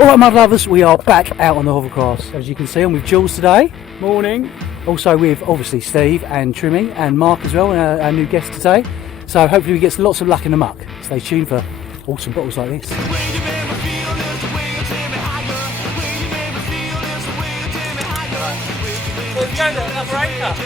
Alright mud lovers, we are back out on the hovercraft. As you can see, I'm with Jules today. Morning. Also with obviously Steve and Trimmy and Mark as well, our new guest today. So hopefully we get lots of luck in the muck. Stay tuned for awesome bottles like this. We're going to another anchor.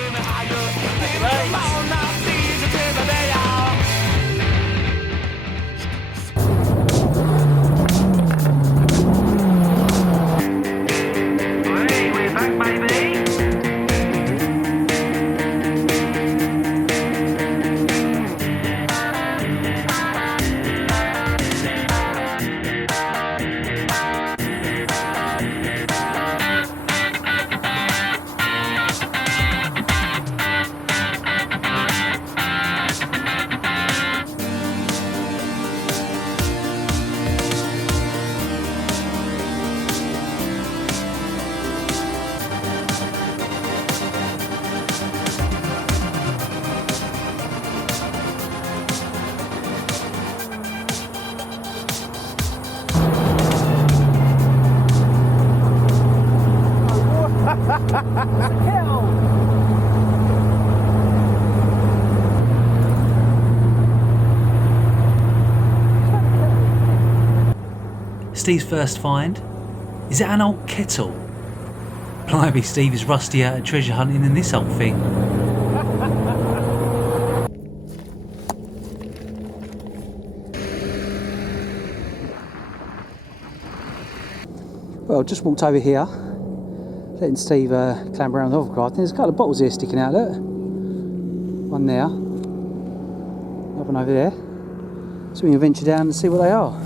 Steve's first find? Is it an old kettle? Blimey, Steve is rustier at treasure hunting than this old thing. Well, just walked over here, letting Steve clamber around the hovercraft. There's a couple of bottles here sticking out, look. One there, another one over there. So we can venture down and see what they are.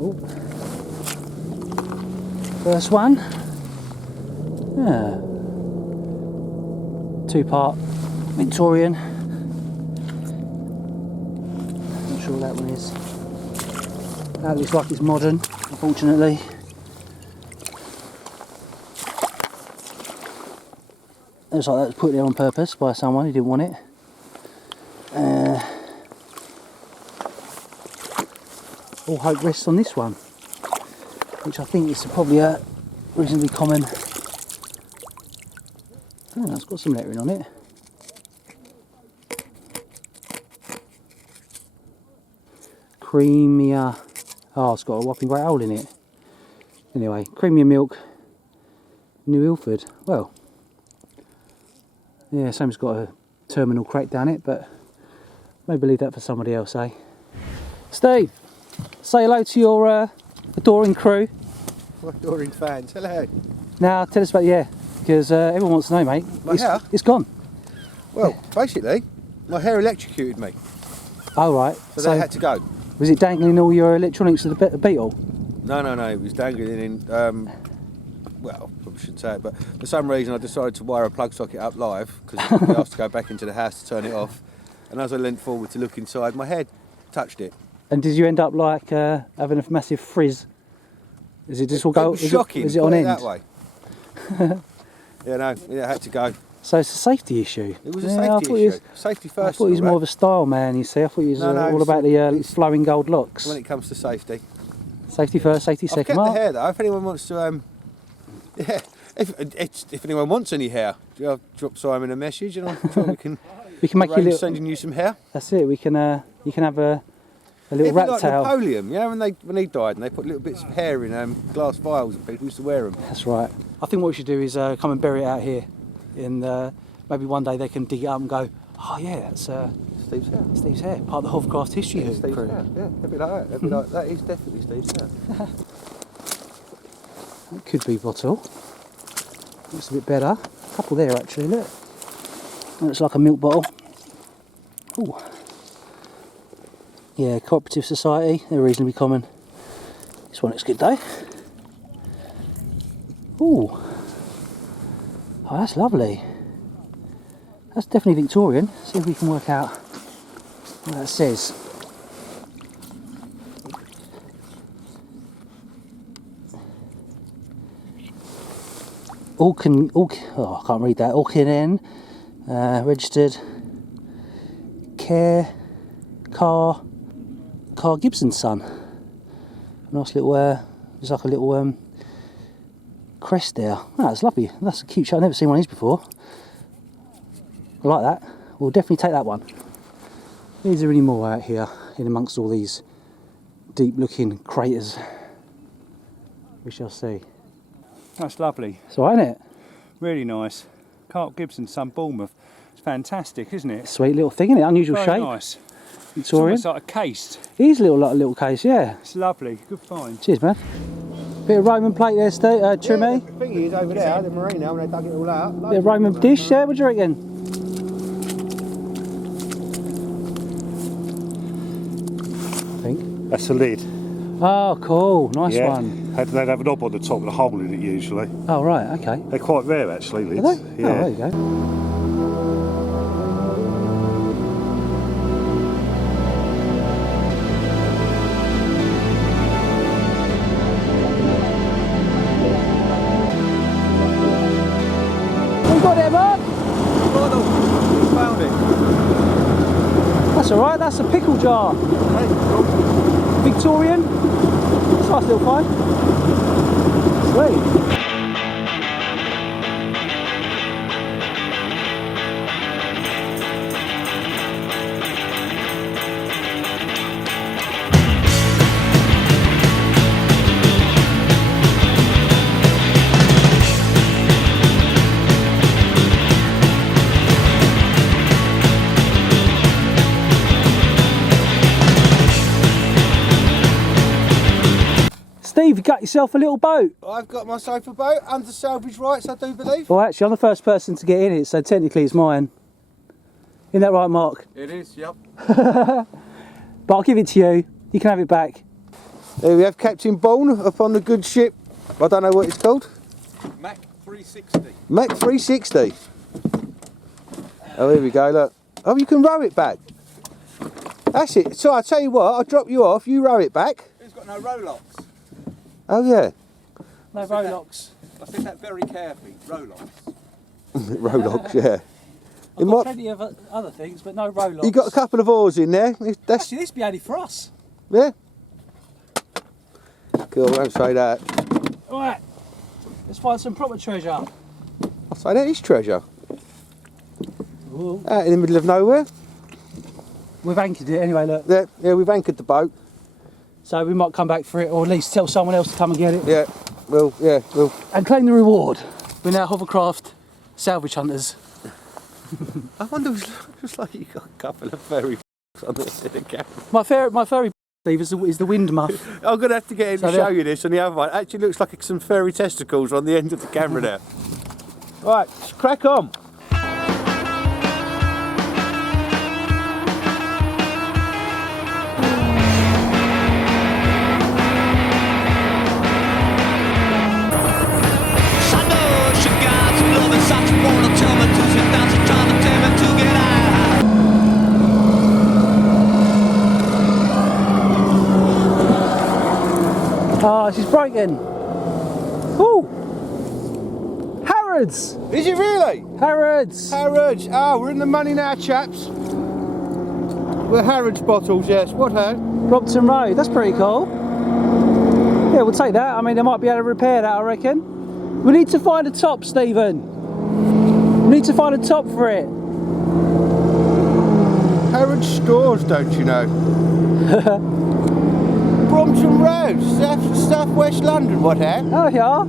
Oh. First one. Yeah. 2-part Victorian. Not sure what that one is. That looks like it's modern, unfortunately. Looks like that was put there on purpose by someone who didn't want it. All hope rests on this one, which I think is probably a reasonably common. Oh, it's got some lettering on it. Creamier. Oh, it's got a whopping great hole in it. Anyway, Creamier Milk, New Ilford. Well, yeah, someone's got a terminal crack down it, but maybe leave that for somebody else, eh? Steve, say hello to your adoring crew. My adoring fans, hello. Now, tell us about your hair, because everyone wants to know, mate. My hair? It's gone. Well, basically, my hair electrocuted me, Oh, right. so they had to go. Was it dangling all your electronics to the Beetle? No, it was dangling in, well, I probably shouldn't say it, but for some reason I decided to wire a plug socket up live, because I asked to go back into the house to turn it off, and as I leant forward to look inside, my head touched it. And did you end up like having a massive frizz? Is it just all go? It was shocking, is it on end? that way. Yeah, no, it had to go. So it's a safety issue. It was a safety issue. Safety first. I thought he was more of a style man, you see. I thought he was all about the flowing gold locks. When it comes to safety. Safety first, safety second. I've kept the hair though. If anyone wants to, yeah, if anyone wants any hair, drop Simon a message and I'm sure we can make you sending you some hair. That's it. We can you can have a little rat like tail. Napoleon, yeah, when he died and they put little bits of hair in glass vials and people used to wear them. That's right. I think what we should do is come and bury it out here, and maybe one day they can dig it up and go, oh yeah, that's Steve's hair. Steve's hair, part of the hovercraft history crew. Hair. Yeah, a bit like that. A bit like that is definitely Steve's hair. It could be bottle. Looks a bit better. A couple there actually. Look. Looks like a milk bottle. Ooh. Yeah, cooperative society. They're reasonably common. This one looks good though. Ooh. Oh, that's lovely. That's definitely Victorian. See if we can work out what that says. I can't read that. Orkin registered Carr Gibson's son. Nice little, there's like a little crest there. Oh, that's lovely. That's a cute shot. I've never seen one of these before. I like that. We'll definitely take that one. Is there any more out here in amongst all these deep looking craters? We shall see. That's lovely. It's alright, isn't it? Really nice. Carl Gibson's son, Bournemouth. It's fantastic, isn't it? Sweet little thing, isn't it? Unusual Very shape. nice. Victorian. It's almost like a case. It is like a little case, yeah. It's lovely. Good find. Cheers, man. Bit of Roman plate there, Trimmy. The thing is over there, the marina, when they dug it all out. Bit of Roman dish there, what do you reckon? I think. That's the lid. Oh, cool. Nice Yeah. one. They'd have a knob on the top with a hole in it usually. Oh, right, okay. They're quite rare actually, lids. Are they? Yeah. Oh, there you go. What you got there, Mark? Found it. That's alright, that's a pickle jar. Victorian. It's a nice little find. Sweet. Steve, you got yourself a little boat. I've got myself a boat under salvage rights, I do believe. Well, actually, I'm the first person to get in it, so technically it's mine. Isn't that right, Mark? It is, yep. But I'll give it to you. You can have it back. Here we have Captain Bourne upon the good ship. I don't know what it's called. Mac 360. Mac 360. Oh, here we go, look. Oh, you can row it back. That's it. So I tell you what, I'll drop you off, you row it back. It's got no row locks. Oh, yeah. No row locks. I said that very carefully. Row locks. Row locks, yeah. I've got plenty of other things, but no row locks. You got a couple of oars in there. That's, Actually, this would be handy for us. yeah. Cool, I won't say that. Alright, let's find some proper treasure. I'll say that is treasure. Ooh. Out in the middle of nowhere. We've anchored it anyway, look. Yeah, we've anchored the boat. So we might come back for it, or at least tell someone else to come and get it. Yeah, we'll. And claim the reward. We're now Overcroft salvage hunters. I wonder if it looks like you got a couple of fairy on the end of the camera. My fairy Steve is the wind muff. I'm going to have to get him So to show you this on the other one. Actually looks like some fairy testicles on the end of the camera there. Right, let's crack on. Oh, she's broken. Ooh! Harrods! Is it really? Harrods! Harrods. Ah, we're in the money now, chaps. We're Harrods bottles, yes. What, how? Robson Road, that's pretty cool. Yeah, we'll take that. I mean, they might be able to repair that, I reckon. We need to find a top, Stephen. We need to find a top for it. Harrods stores, don't you know? Brompton Road, South West London, what, how? Oh, yeah.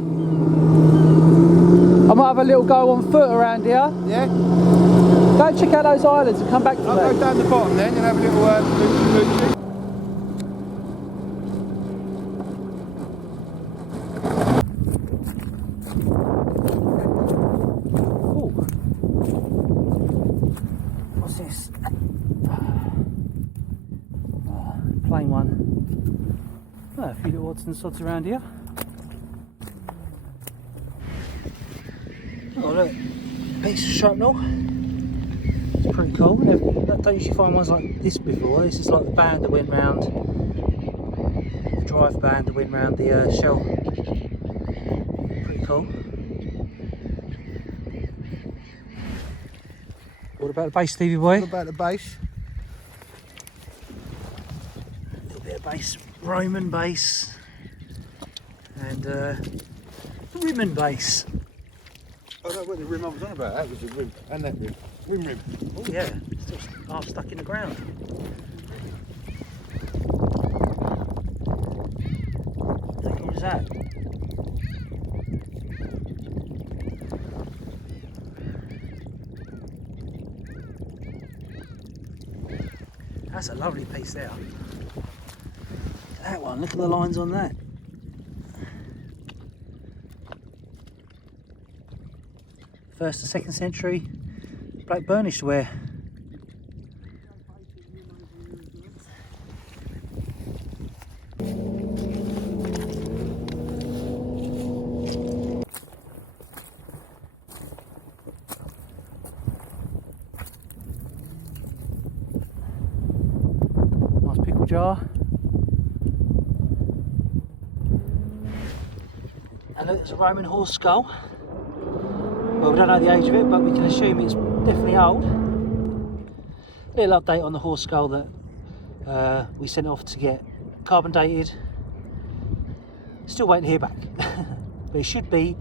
I might have a little go on foot around here. Yeah? Go and check out those islands and come back for I'll me. go down the bottom then and have a little look. Ooh. What's this? Plain one. Oh, a few little odds and sods around here. Oh look, piece of shrapnel. It's pretty cool. I don't usually find ones like this before. This is like the band that went round, the drive band that went round the shell. Pretty cool. What about the base, Stevie boy? What about the base? A little bit of base, Roman base. And the Rimmen base. Oh no, what the rim I was on about, that was the rim, and that rim. Rim. Oh yeah, still half stuck in the ground. What was that? That's a lovely piece there. That one, look at the lines on that. First and second century black burnished ware. Nice pickle jar. And look, it's a Roman horse skull. Well, we don't know the age of it, but we can assume it's definitely old. Little update on the horse skull that we sent off to get carbon dated. Still waiting to hear back. But it should be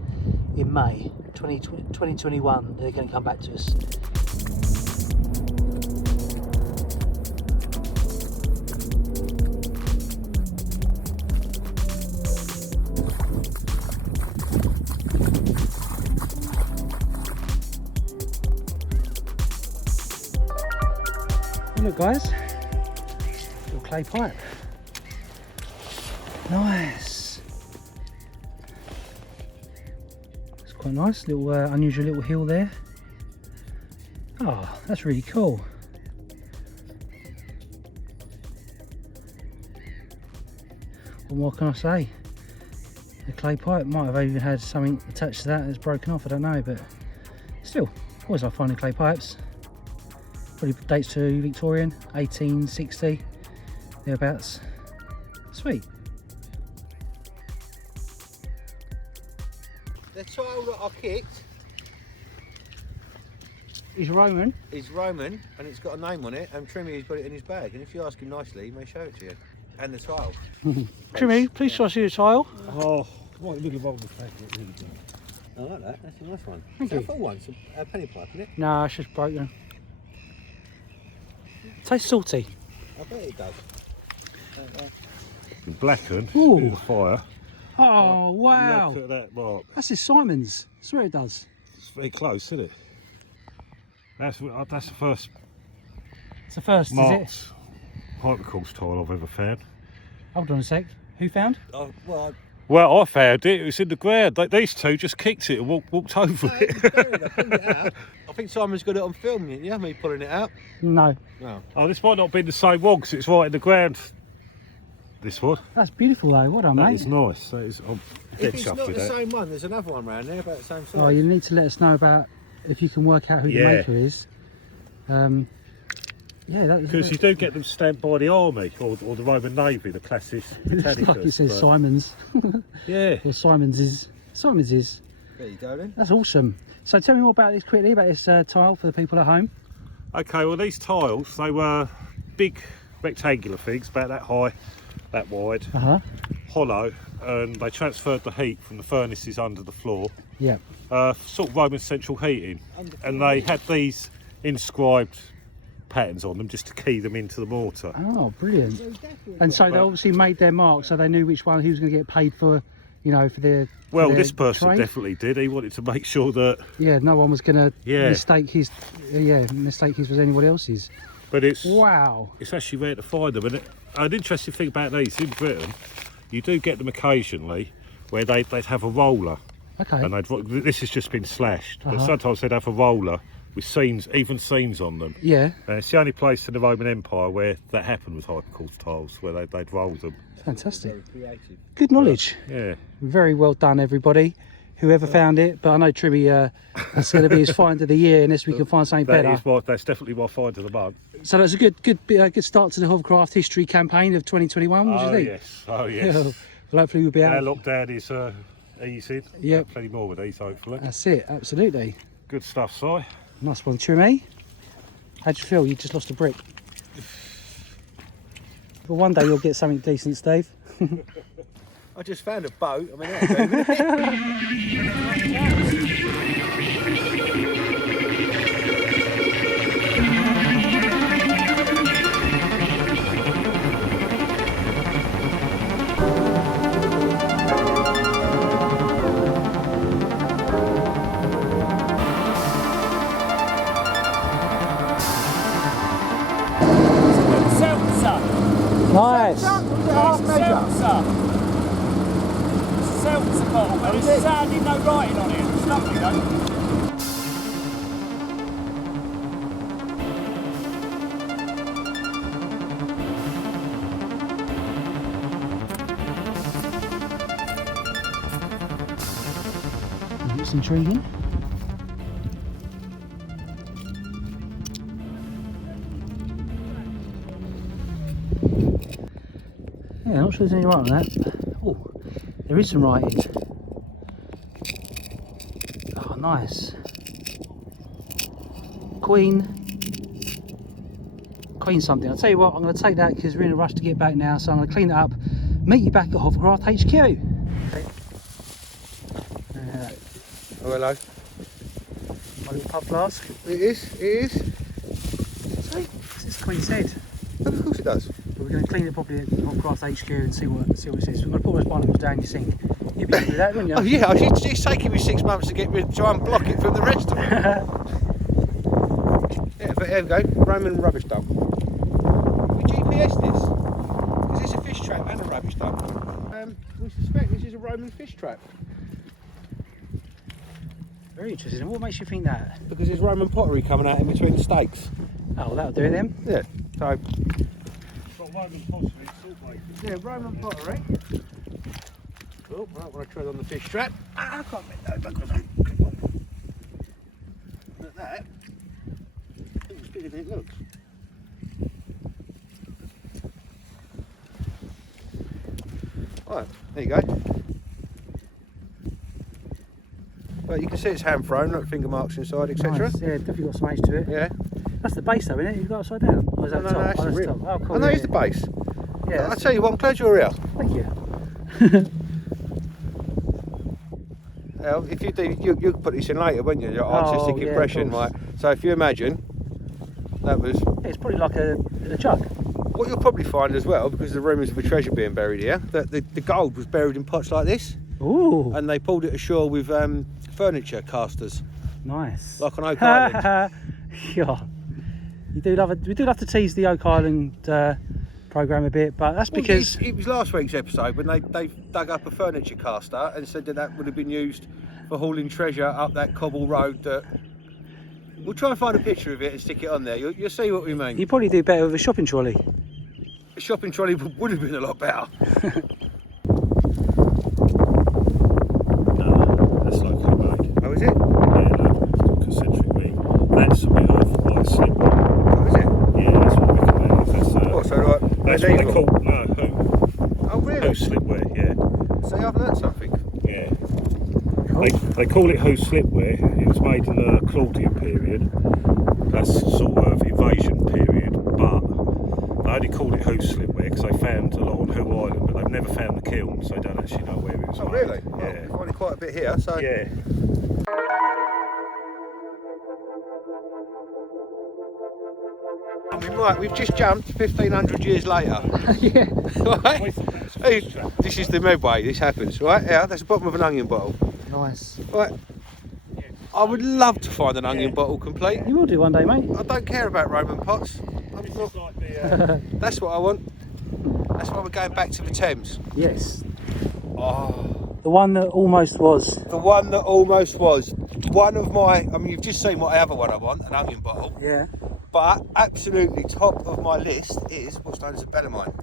in May 2021. They're going to come back to us. Look guys, little clay pipe. Nice. It's quite nice, little unusual little hill there. Oh, that's really cool. What more can I say? The clay pipe might have even had something attached to that that's broken off, I don't know, but still, always like finding clay pipes. Probably dates to Victorian, 1860, thereabouts. Sweet. The tile that I kicked He's Roman. is Roman, and it's got a name on it, and Trimmy's got it in his bag, and if you ask him nicely, he may show it to you. And the tile. Jimmy, please show us your tile. Oh, right in the middle of the packet. I like that, that's a nice one. Thank Is that you. a full one? It's a penny pipe, isn't it? Nah, it's just broken. Tastes salty. I bet it does. Blackened Ooh. in the fire. Oh, wow. Look at that mark. That's his Simon's. I swear it does. It's very close, isn't it? That's the first It's the first, is marked hypercourse tile I've ever found. it? Hold on a sec. Who found? Oh, well, Well, I found it. It was in the ground. These two just kicked it and walked over I it. pulled it out. I think Simon's got it on film, didn't you? Me pulling it out. No. No. Oh, this might not be the same one because it's right in the ground. This one. That's beautiful though. Well done, That mate. is nice. That is. I'm dead If it's chuffed not with the that. same one, there's another one around there about the same size. Oh, you need to let us know about if you can work out who the Yeah. maker is. Yeah, that was. Because you do get them stamped by the army or the Roman Navy, the classic Britannicus. Like it says but- Simon's. Yeah. Or Simon's is. Simon's is. There you go then. That's awesome. So tell me more about this quickly, about this tile for the people at home. Okay, well these tiles, they were big rectangular things, about that high, that wide, hollow, and they transferred the heat from the furnaces under the floor, Yeah. sort of Roman central heating, and they had these inscribed patterns on them just to key them into the mortar. Oh, brilliant. And so they obviously made their mark, so they knew which one he was going to get paid for, you know, for their. Well, their this person trade. definitely did. He wanted to make sure that, Yeah, no one was going to Yeah. mistake his. Mistake his was anybody else's. but it's Wow. it's actually rare to find them. And an interesting thing about these in Britain, you do get them occasionally where they'd have a roller, Okay. and this has just been slashed, but Uh-huh. sometimes they'd have a roller with seams, even seams on them. Yeah. It's the only place in the Roman Empire where that happened with hypercourse tiles, where they'd roll them. Fantastic. Very creative. Good knowledge. Yeah. Very well done, everybody. Whoever found it, but I know Trimmy, that's going to be his find of the year unless we can find something better. That's definitely my find of the month. So that's a good start to the Overcroft history campaign of 2021. What do you think? Yes. Oh yes. Well, hopefully we'll be Our out. lockdown is easing. Yep. Plenty more with these, hopefully. That's it. Absolutely. Good stuff, Si. Nice one, Trimmy. How'd you feel? You just lost a brick. But one day you'll get something decent, Steve. I just found a boat. I mean, that'll do, wouldn't Nice. Seltzer bottle, but there's sadly no writing on it. It's lovely though. It's intriguing. Yeah, not sure there's any writing on that. Oh, there is some writing. Oh, nice. Queen something. I'll tell you what, I'm going to take that because we're in a rush to get back now, so I'm going to clean it up. Meet you back at Overcroft HQ. Oh, hello. My little pub flask. It is. See, it's Queen's head. Of course it does. But we're going to clean it properly at Overcroft HQ and see what it says. We're going to put those barnacles down your sink. You'd be happy with that, wouldn't you? Oh yeah, it's taken me 6 months to get rid, to unblock it from the rest of it. Yeah, but there we go. Roman rubbish dump. We GPS this. Is this a fish trap and a rubbish dump? We suspect this is a Roman fish trap. Very interesting. What makes you think that? Because there's Roman pottery coming out in between the stakes. Oh, well, that'll do it then. Yeah. So. Got Roman pottery, salt lake. Yeah, Roman pottery. Oh, I don't want to tread on the fish trap. I can't bend over because I'm. Look at that. It's bigger than it looks. Right, there you go. Well, you can see it's hand thrown, look, finger marks inside, etc. Nice. Yeah, definitely got some age to it. Yeah. That's the base though, isn't it? You've got upside down. Or is that No, the top? that's the rim. top. Oh, cool. Oh, no, yeah, it's the base. Yeah, I'll tell you what, I'm glad you're here. thank you. Well, if you do, you can put this in later, won't you? Your artistic yeah, of impression, course. right? So if you imagine, that was It's probably like a jug. what you'll probably find as well, because the rumours of a treasure being buried here, that the gold was buried in pots like this, Ooh, and they pulled it ashore with furniture casters, nice. like on Oak Island. Yeah. We do love to tease the Oak Island programme a bit, but that's because Well, it was last week's episode when they dug up a furniture caster and said that would have been used for hauling treasure up that cobble road. That we'll try and find a picture of it and stick it on there. You'll see what we mean. you probably do better with a shopping trolley. A shopping trolley would have been a lot better. That's like a made. Oh, is it? Yeah, no, it's got concentric ring. That's a bit of like slippery. Oh, is it? Yeah, that's what we can do. That's So like what they medieval. call who Oh, really? slipware. Yeah, See, I've learnt something. yeah. They call it who slipware. It was made in the Claudian period. That's sort of invasion period, but they only call it who slipware because they found a lot on Who Island, but they've never found the kiln, so they don't actually know where it was Oh, made. really? Yeah. Well, we're finding quite a bit here. So Yeah. I mean, right, we've just jumped 1,500 years later. Yeah. Right? Hey, this is the Medway. This happens, right? Yeah, that's the bottom of an onion bottle. Nice. Right. I would love to find an onion bottle complete. You will do one day, mate. I don't care about Roman pots. I'm not, Like the, that's what I want. That's why we're going back to the Thames. Yes. Oh, The one that almost was. the one that almost was. One of my, I mean, you've just seen what other one I want, an onion bottle. Yeah. But absolutely top of my list is what's known as a bellamine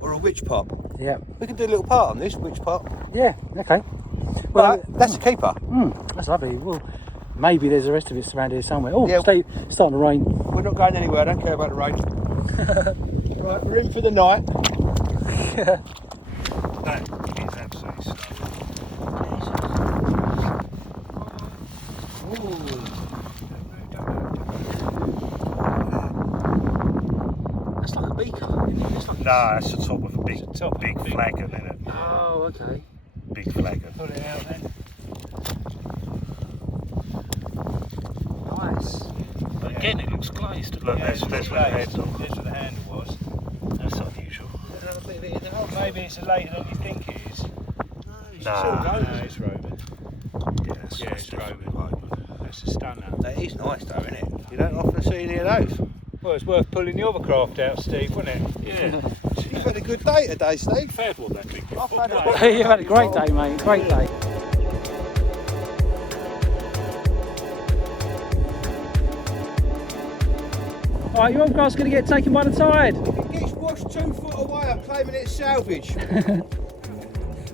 or a witch pot. Yeah. We can do a little part on this witch pot. Yeah. Okay. But that's a keeper. That's lovely. Well, maybe there's the rest of it around here somewhere. Oh, Yeah. it's starting to rain. We're not going anywhere. I don't care about the rain. Right, we're in for the night. that is absolutely stunning. That's like a beaker. No, that's the top of a big flagon, isn't it? Oh, okay. Big flagon. Pull it out then. Nice. But again, it looks glazed. Look, there's where the handle. There's where the handle was. That's unusual. Maybe it's later than you think it is. Nah. No, it's Roman. Yeah, It's Roman. That's a stunner. That is nice though, isn't it? You don't often see any of those. Well, it's worth pulling the Overcroft out, Steve, wasn't it? Yeah. You've had a good day today, Steve. Fair one, that big. I've had a You've had a great day, mate. Great day. Alright, your Overcroft's going to get taken by the tide. If it gets washed 2 foot away, I'm claiming it's salvage.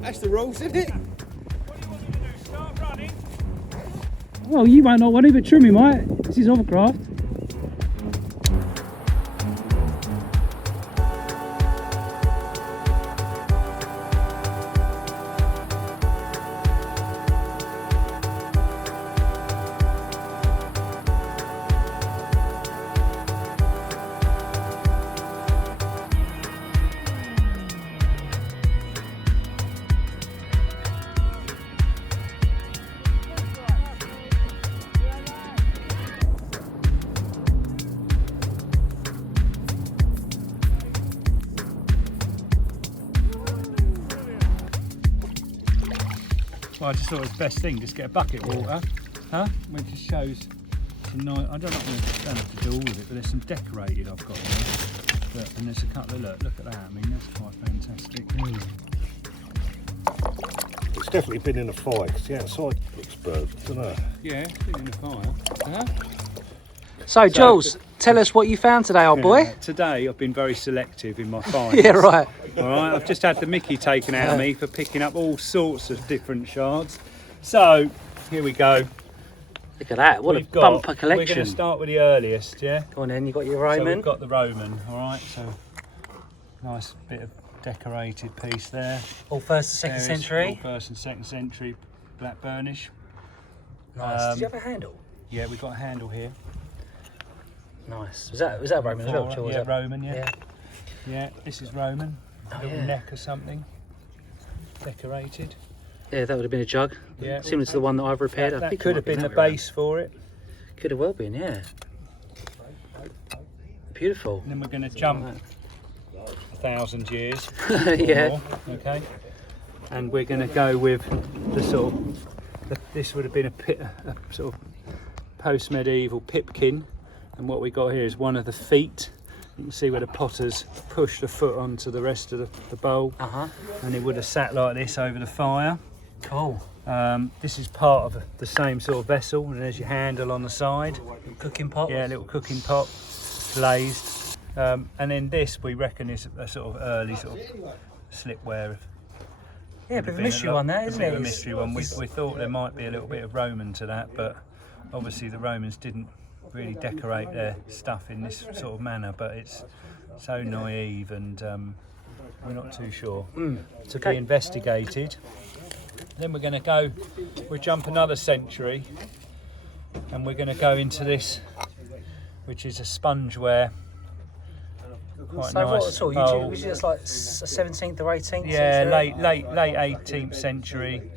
That's the rules, isn't it? What do you want me to do? Start running? Well, you might not want to, but Trimmy might. This is Overcroft. Well, I just thought it was the best thing, just get a bucket of water, huh? Which just shows some nice, I don't have to do all of it, but there's some decorated I've got there. And there's a couple of, look at that, I mean, that's quite fantastic. It's definitely been in a fire because the outside looks burnt, doesn't it? Yeah, it's been in the fire. Huh? So, Jules, tell us what you found today, old boy. Today I've been very selective in my finds. Yeah, right. All right, I've just had the mickey taken out of me for picking up all sorts of different shards. So, here we go. Look at that, what We've a got- bumper We're collection. going to start with the earliest, yeah? Go on then, you got your So Roman. we've got the Roman, all right? So, nice bit of decorated piece there. all first and second There is century. all first and second century black burnish. Nice. Did you have a handle? Yeah, we've got a handle here. Nice. Was that Roman as well? Or was Yeah, that- Roman, yeah. Yeah. Yeah, this is Roman. Oh, Little yeah. neck or something. Decorated. Yeah, that would have been a jug. Yeah. Similar to the one that I've repaired. I That think it could might have be been the that way base for it. around. Could have well been, yeah. Beautiful. And then we're going to jump 1,000 years. Yeah. More, okay. And we're going to go with the sort of, this would have been a sort of post-medieval pipkin. And what we got here is one of the feet. You can see where the potters pushed the foot onto the rest of the bowl. Uh-huh. And it would have sat like this over the fire. Cool. This is part of the same sort of vessel, and there's your handle on the side. Cooking pot. Yeah, a little cooking pot, glazed. And then this, we reckon, is a sort of early sort of slipware. Yeah, a bit of a mystery one there, isn't A bit it? of a mystery one. We thought there might be a little bit of Roman to that, but obviously the Romans didn't really decorate their stuff in this sort of manner, but it's so naive and we're not too sure. To be investigated. Then we're going to we'll jump another century and we're going to go into this, which is a spongeware. Quite So nice. what sort bowl. was it just like 17th or 18th Yeah, century? late 18th century,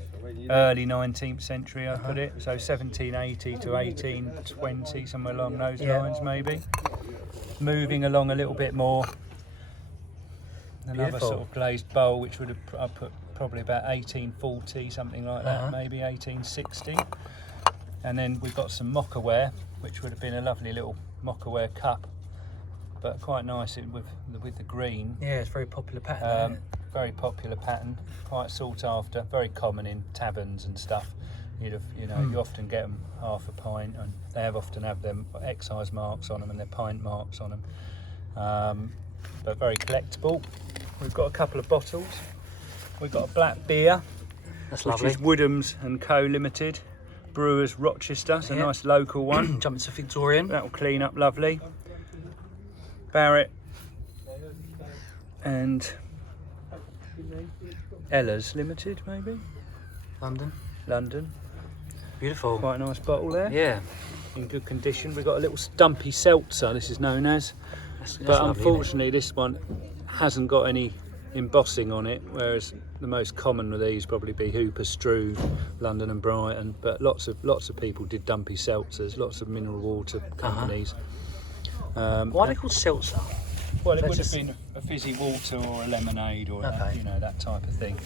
early 19th century, I put it. So 1780 to 1820, somewhere along those lines, maybe. Moving along a little bit more. Another Beautiful. sort of glazed bowl, which would have I put probably about 1840, something like that, maybe 1860. And then we've got some mockerware, which would have been a lovely little mockerware cup, but quite nice with the green. Yeah, it's a very popular pattern. Very popular pattern, quite sought after, very common in taverns and stuff. You often get them half a pint, and they often have them excise marks on them and their pint marks on them. But very collectible. We've got a couple of bottles. We've got a black beer, That's which lovely. is Woodhams and Co Limited, Brewers Rochester. It's a Yeah. nice local one. Jumping to Victorian. That will clean up lovely. Barrett and Ella's Limited, maybe. London. Beautiful. Quite a nice bottle there. Yeah. In good condition. We've got a little stumpy seltzer, this is known as, That's but lovely, isn't unfortunately this one hasn't got any embossing on it, whereas the most common of these probably be Hooper, Struve, London and Brighton, but lots of people did dumpy seltzers, lots of mineral water companies. Why are they called seltzer? Well, it That's would have just- been a fizzy water or a lemonade or Okay. that, you know, that type of thing.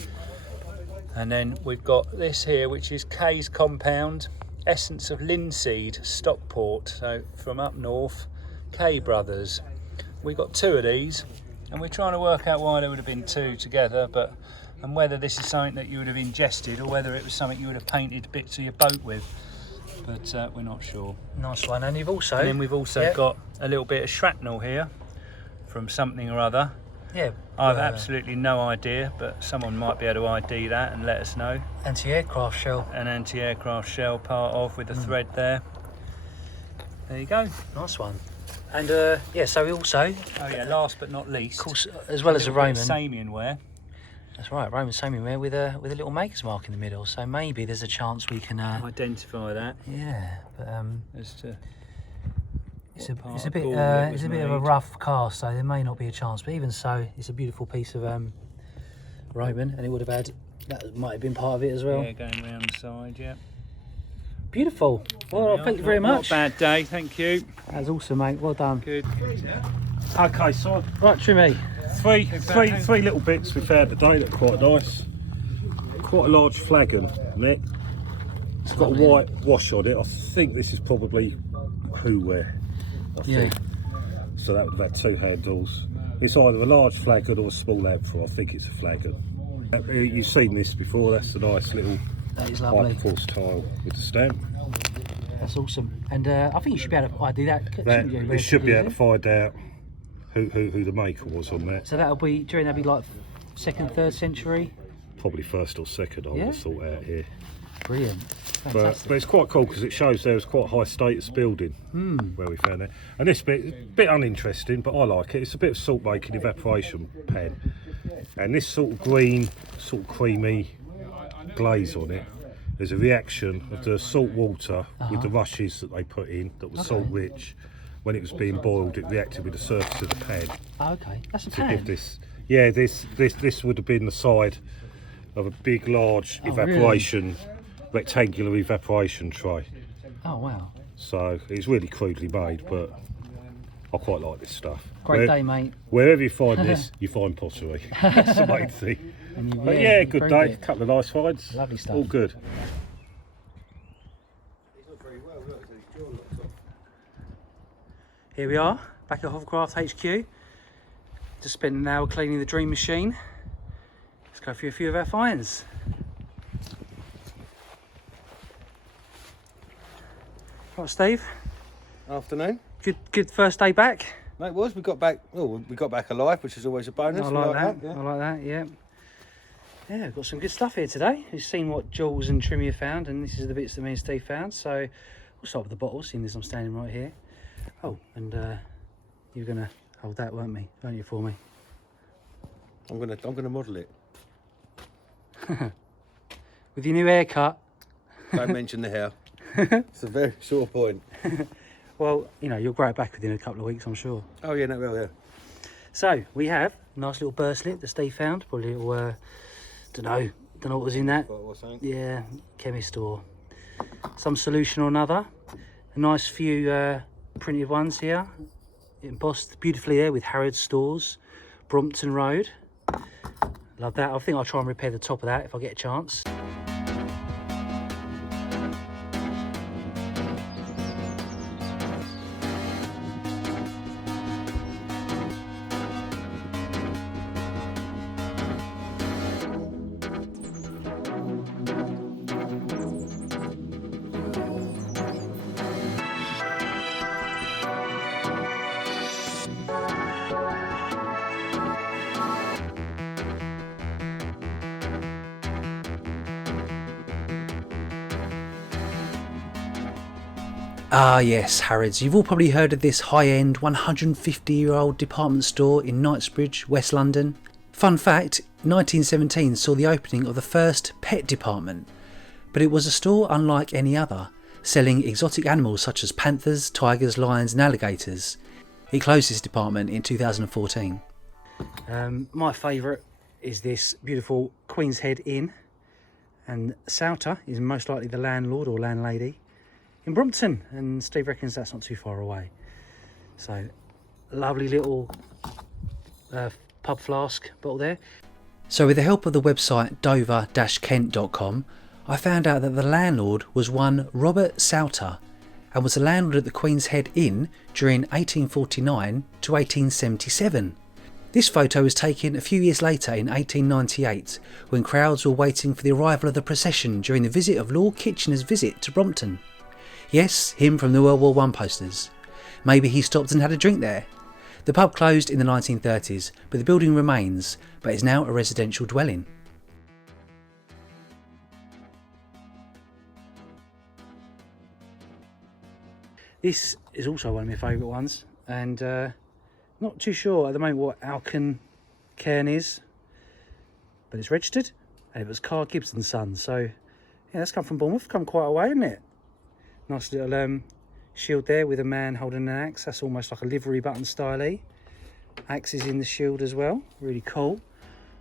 And then we've got this here, which is K's Compound, essence of linseed, Stockport, so from up north, K Brothers. We got 2 of these, and we're trying to work out why there would have been 2 together, and whether this is something that you would have ingested or whether it was something you would have painted bits of your boat with. But we're not sure. Nice one. And you've also... And then we've also yeah. got a little bit of shrapnel here from something or other. Yeah. I've absolutely no idea, but someone might be able to ID that and let us know. Anti-aircraft shell. An anti-aircraft shell part of with a thread there. There you go. Nice one. And yeah, so we also... Oh yeah, last but not least, Of course, as well as a Roman... Samian ware. That's right, Roman Samian ware with a little maker's mark in the middle. So maybe there's a chance we can... Identify that yeah, but as to it's what a part it's a of bit Bourne it was it's a bit of a made. rough cast, so there may not be a chance. But even so, it's a beautiful piece of Roman, and it would have had that might have been part of it as well. Yeah, going round the side, yeah. Beautiful. Well, thank you very much. Not a bad day, thank you. That was awesome, mate. Well done. Good. Okay, so Right, Trimmy. three little bits we found today that are quite nice. Quite a large flagon neck. It's got a white wash on it. I think this is probably Whoware. I think. So that would have had 2 handles. It's either a large flagon or a small amphora. I think it's a flagon. You've seen this before. That's a nice little That is lovely. Hyperforce tile with the stamp. That's awesome. And I think you should be able to ID that. shouldn't you, We should be able to relatively find out who the maker was on that. easy? So that'll be like 2nd, 3rd century. Probably 1st or 2nd, I would have thought out here. Brilliant. But Fantastic. it's quite cool because it shows there was quite a high status building where we found it. And this bit uninteresting, but I like it. It's a bit of salt making evaporation pan, and this sort of green, sort of creamy glaze on it. There's a reaction of the salt water with the rushes that they put in that was salt rich. When it was being boiled, it reacted with the surface of the pan Oh, okay, that's a to give pan. this. Yeah, this would have been the side of a big, large evaporation. Rectangular evaporation tray. Oh wow. So it's really crudely made, but I quite like this stuff. Great day, mate. Wherever you find this, you find pottery. That's the main thing. And you, But yeah, you good proved day. it. Couple of nice finds. Lovely stuff. All good. Here we are, back at Overcroft HQ. Just spent an hour cleaning the Dream Machine. Let's go through a few of our finds. Right, Steve. Afternoon. Good first day back. No, it was. We got back. Oh, we got back alive, which is always a bonus. I We like that. yeah. I like that. Yeah. Yeah, we've got some good stuff here today. We've seen what Jules and Trimmy have found, and this is the bits that me and Steve found. So we'll start with the bottles, seeing as I'm standing right here. Oh, and you're gonna hold that, weren't you, for me? I'm gonna model it. With your new haircut. Don't mention the hair. It's a very sore point. Well, you know, you'll grow it back within a couple of weeks, I'm sure. Oh yeah, no, well, yeah. So we have a nice little burstlet that Steve found. Probably a little, don't know what was in that. Or something. Yeah, chemist or some solution or another. A nice few printed ones here, embossed beautifully there with Harrods Stores, Brompton Road. Love that. I think I'll try and repair the top of that if I get a chance. Ah yes, Harrods. You've all probably heard of this high-end 150-year-old department store in Knightsbridge, West London. Fun fact, 1917 saw the opening of the first pet department, but it was a store unlike any other, selling exotic animals such as panthers, tigers, lions and alligators. He closed his department in 2014. My favourite is this beautiful Queen's Head Inn, and Souter is most likely the landlord or landlady in Brompton, and Steve reckons that's not too far away. So lovely little pub flask bottle there. So with the help of the website dover-kent.com, I found out that the landlord was one Robert Souter, and was the landlord at the Queen's Head Inn during 1849 to 1877. This photo was taken a few years later in 1898, when crowds were waiting for the arrival of the procession during the visit of Lord Kitchener's visit to Brompton. Yes, him from the World War I posters. Maybe he stopped and had a drink there. The pub closed in the 1930s, but the building remains, but is now a residential dwelling. This is also one of my favourite ones, and not too sure at the moment what Alcan Cairn is, but it's registered, and it was Carr Gibbs and Sons. So yeah, that's come from Bournemouth, come quite a way, isn't it? Nice little shield there with a man holding an axe. That's almost like a livery button style. Axe is in the shield as well, really cool.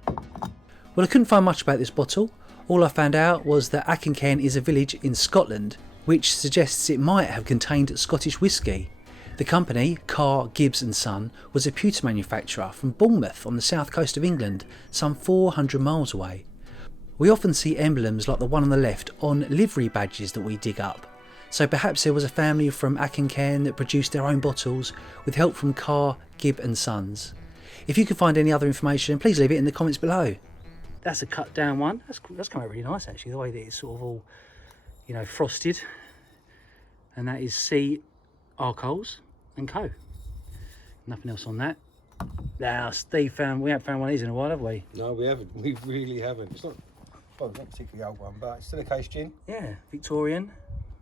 Well, I couldn't find much about this bottle. All I found out was that Achoncairn is a village in Scotland, which suggests it might have contained Scottish whisky. The company, Carr, Gibbs and Son, was a pewter manufacturer from Bournemouth on the south coast of England, some 400 miles away. We often see emblems like the one on the left on livery badges that we dig up. So perhaps there was a family from Achoncairn that produced their own bottles with help from Carr, Gibb and Sons. If you can find any other information, please leave it in the comments below. That's a cut down one. That's come out really nice actually, the way that it's sort of all, you know, frosted. And that is C. Arcoles and Co. Nothing else on that. Now, Steve we haven't found one of these in a while, have we? No, we haven't. We really haven't. It's not a particularly old one, but it's still a case gin. Yeah, Victorian,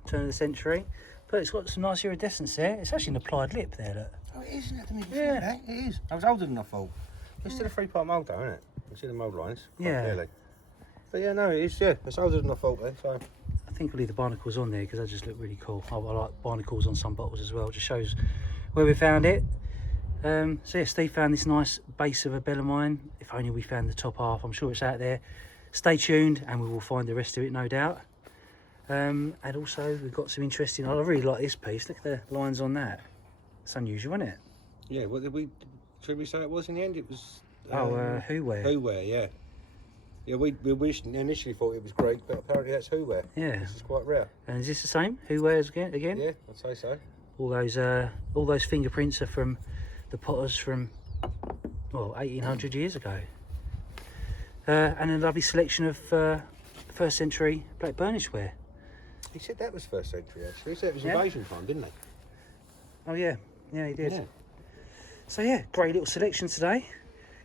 turn of the century. But it's got some nice iridescence there. It's actually an applied lip there, look. Oh, it is, isn't it? Yeah. It is. I was older than I thought. It's still a 3-part mould though, isn't it? You see the mould lines? Yeah. Clearly. But yeah, no, it is, yeah. It's older than I thought then, so. I think we'll leave the barnacles on there because they just look really cool. I like barnacles on some bottles as well. It just shows where we found it. So yeah, Steve found this nice base of a Bellarmine. If only we found the top half. I'm sure it's out there. Stay tuned and we will find the rest of it, no doubt. And also we've got some interesting, I really like this piece. Look at the lines on that. It's unusual, isn't it? Yeah, what should we say it was in the end? It was... Whoware. Whoware, yeah. Yeah, we initially thought it was Greek, but apparently that's Whoware. Yeah. This is quite rare. And is this the same? Whowares again? Yeah, I'd say so. All those fingerprints are from the potters from, well, 1800 years ago. And a lovely selection of first century black burnish ware. He said that was first century actually. He said it was invasion time, didn't he? Oh yeah, yeah he did. Yeah. So yeah, great little selection today.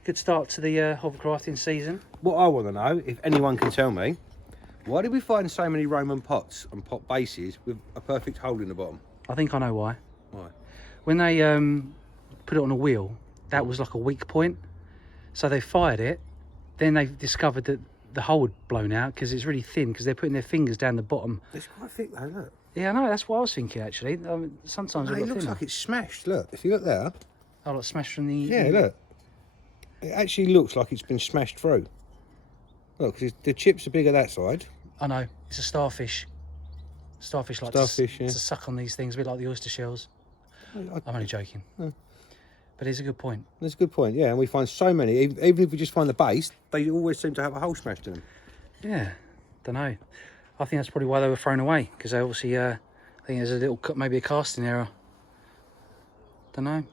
Good start to the hovercrafting season. What I want to know, if anyone can tell me, why did we find so many Roman pots and pot bases with a perfect hole in the bottom? I think I know why. Why? When they put it on a wheel, that was like a weak point. So they fired it, then they discovered that the hole had blown out because it's really thin because they're putting their fingers down the bottom. It's quite thick though, look. Yeah, I know, that's what I was thinking actually. Sometimes No, it looks like it's smashed, look. If you look there. Oh, like smashed from the... Yeah, look. It actually looks like it's been smashed through. Look, 'cause the chips are bigger that side. I know, it's a starfish. Starfish like Starfish, yeah. to suck on these things, a bit like the oyster shells. I'm only joking. But it's a good point. That's a good point, yeah. And we find so many, even if we just find the base, they always seem to have a hole smashed in them. Yeah, don't know. I think that's probably why they were thrown away, because they obviously, I think there's a little, maybe a casting error. Don't know.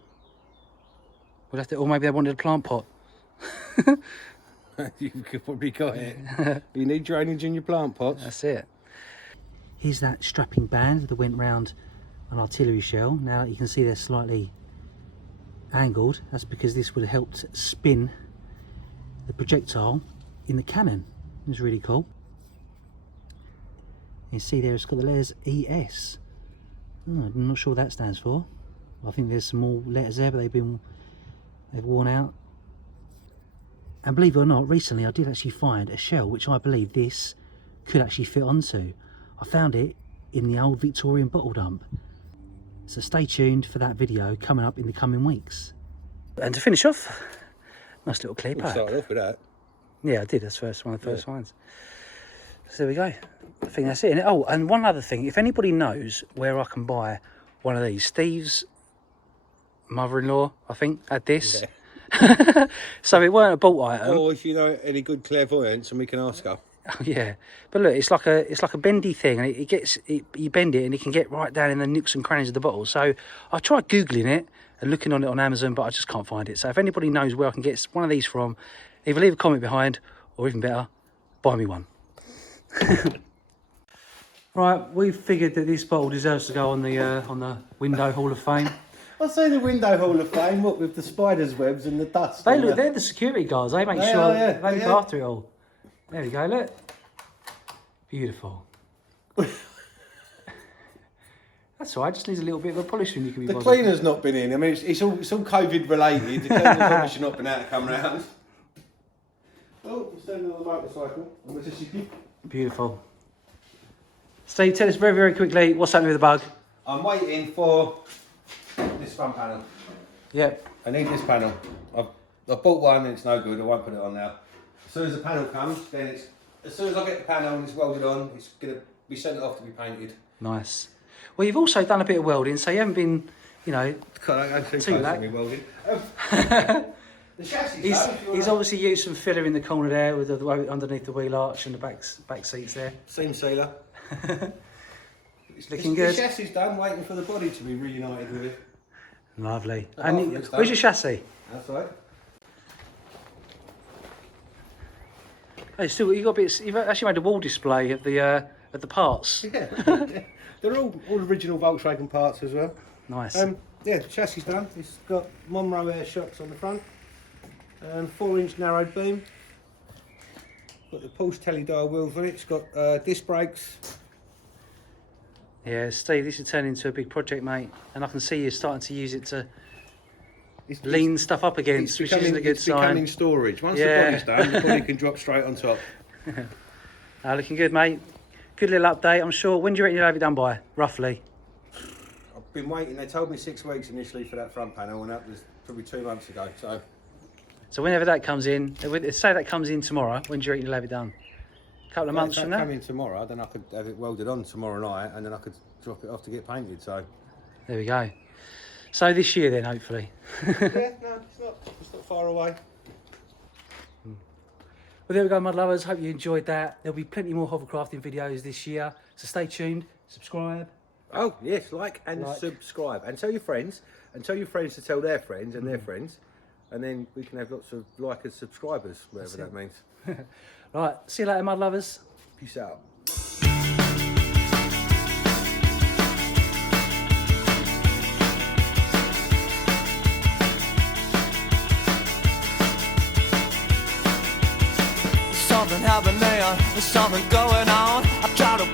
We'll have to, or maybe they wanted a plant pot. You could probably got it. You need drainage in your plant pots. That's it. Here's that strapping band that went round an artillery shell. Now you can see they're slightly angled. That's because this would have helped spin the projectile in the cannon. It's really cool. You see there it's got the letters ES. Oh, I'm not sure what that stands for. I think there's some more letters there, but they've worn out. And believe it or not, recently I did actually find a shell which I believe this could actually fit onto. I found it in the old Victorian bottle dump. So stay tuned for that video coming up in the coming weeks. And to finish off, nice little clip. We started off with that. Yeah, I did. That's one of the first ones. So there we go. I think that's it. Oh, and one other thing. If anybody knows where I can buy one of these, Steve's mother-in-law, I think, had this. Yeah. So it weren't a bought item. Or if you know any good clairvoyants, and we can ask her. Oh, yeah, but look, it's like a bendy thing, and you bend it, and it can get right down in the nooks and crannies of the bottle. So I tried googling it and looking on it on Amazon, but I just can't find it. So if anybody knows where I can get one of these from, either leave a comment behind, or even better, buy me one. Right, we've figured that this bottle deserves to go on the Window Hall of Fame. I say the Window Hall of Fame, what with the spiders' webs and the dust. They're the security guards. They make sure they look after it all. There we go, look. Beautiful. That's all right, just needs a little bit of a polish when you can be bothered. The cleaner's not been in. I mean, it's all COVID related. The cleaner's obviously not been out to come round. Oh, we're standing on the motorcycle. Beautiful. Steve, tell us very, very quickly what's happening with the bug. I'm waiting for this front panel. Yep. I need this panel. I've bought one and it's no good. I won't put it on now. As soon as the panel comes, then as soon as I get the panel and it's welded on, it's going to be sent off to be painted. Nice. Well, you've also done a bit of welding, so you haven't been, you know, too late. Welding. The chassis. He's obviously used some filler in the corner there with underneath the wheel arch and the back seats there. Seam sealer. It's looking good. The chassis done, waiting for the body to be reunited with it. Lovely. And where's your chassis? That's right. Hey, still, you've actually made a wall display of the parts. Yeah. They're all original Volkswagen parts as well. Nice. Yeah, the chassis done. It's got Monroe air shocks on the front and 4-inch narrowed beam. Got the Porsche teledial wheels on it. It's got disc brakes. Yeah, Steve, this is turning into a big project, mate, and I can see you starting to use it to lean stuff up against, which isn't a good sign. It's becoming storage. Once the body's done, the body can drop straight on top. Looking good, mate. Good little update, I'm sure. When do you reckon you'll have it done by, roughly? I've been waiting. They told me 6 weeks initially for that front panel, and that was probably 2 months ago. So whenever that comes in, say that comes in tomorrow, when do you reckon you'll have it done? A couple of months from now? Come in tomorrow, then I could have it welded on tomorrow night, and then I could drop it off to get painted. So there we go. So this year then, hopefully. Yeah, no, it's not far away. Well, there we go, mud lovers. Hope you enjoyed that. There'll be plenty more hovercrafting videos this year, so stay tuned, subscribe. Oh yes, like and subscribe, and tell your friends, to tell their friends and their friends, and then we can have lots of likers, subscribers, whatever that means. Right, see you later, mud lovers. Peace out. Something happening, there's something going on. I try to